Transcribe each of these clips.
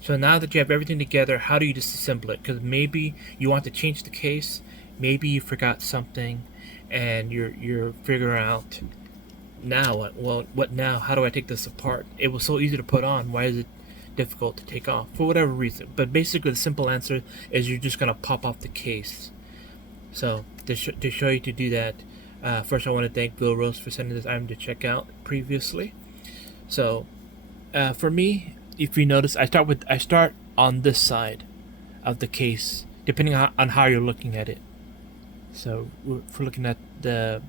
So now that you have everything together, how do you disassemble it? Because maybe you want to change the case, maybe you forgot something, and you're figuring out now what now? How do I take this apart? It was so easy to put on. Why is it difficult to take off? For whatever reason. But basically, the simple answer is you're just gonna pop off the case. So to show you to do that, first I want to thank Vilros for sending this item to check out previously. So for me, if you notice, I start on this side of the case, depending on how you're looking at it. So if we're looking at the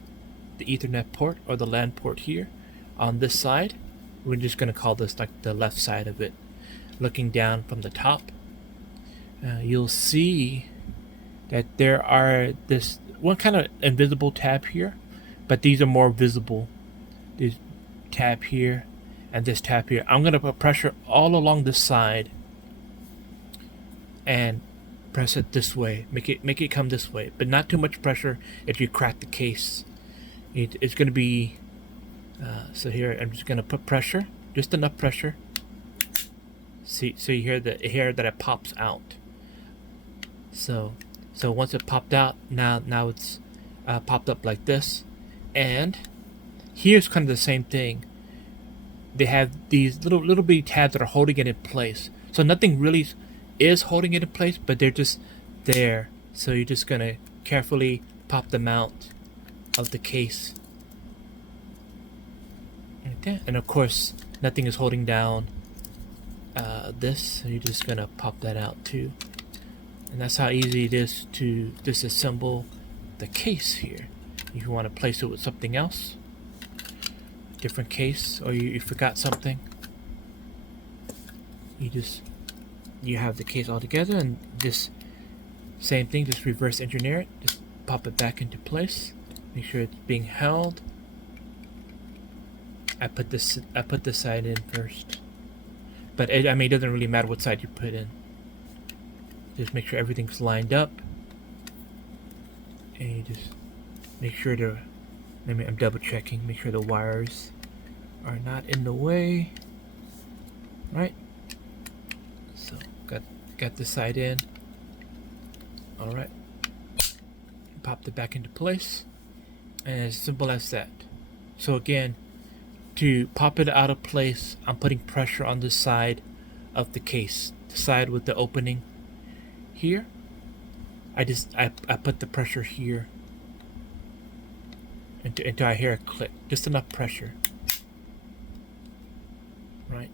Ethernet port or the LAN port here, on this side, we're just going to call this like the left side of it. Looking down from the top, you'll see that there are this one kind of invisible tab here, but these are more visible. This tab here and this tab here. I'm going to put pressure all along this side and press it this way. Make it come this way, but not too much pressure if you crack the case. It's going to be so here I'm just going to put pressure, just enough pressure. See, so you hear the air that it pops out. So once it popped out, now it's popped up like this, and here's kind of the same thing. They have these little bitty tabs that are holding it in place. So nothing really is holding it in place, but they're just there. So you're just gonna carefully pop them out of the case. Like that. And of course, nothing is holding down this. So you're just gonna pop that out too. And that's how easy it is to disassemble the case here. If you want to place it with something else, different case, or you forgot something, you have the case all together, and this same thing, just reverse engineer it, just pop it back into place, make sure it's being held. I put this side in first, but it doesn't really matter what side you put in. Just make sure everything's lined up, and you just make sure I'm double checking, make sure the wires are not in the way. Right? So got this side in. Alright. Popped it back into place. And as simple as that. So again, to pop it out of place, I'm putting pressure on the side of the case. The side with the opening here. I put the pressure here until I hear a click. Just enough pressure. Right.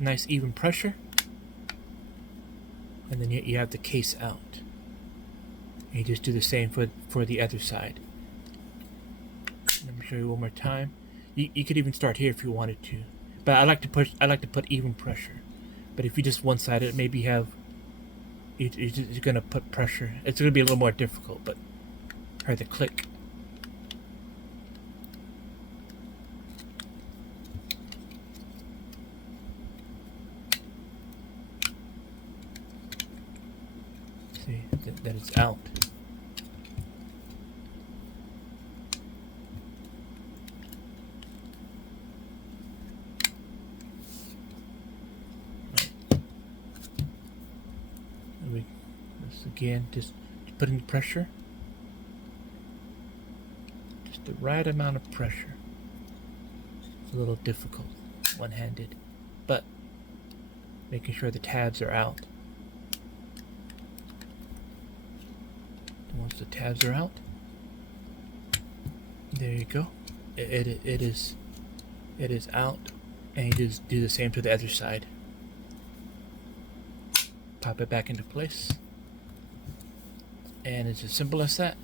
Nice even pressure. And then you have the case out. And you just do the same for the other side. Let me show you one more time. You could even start here if you wanted to. But I like to put even pressure. But if you just one-sided, maybe have you're gonna put pressure. It's gonna be a little more difficult, but heard the click. See that it's out. Again, just put in pressure, just the right amount of pressure. It's a little difficult one-handed, but making sure the tabs are out. And once the tabs are out, there you go. It is out, and you just do the same to the other side. Pop it back into place. And it's as simple as that.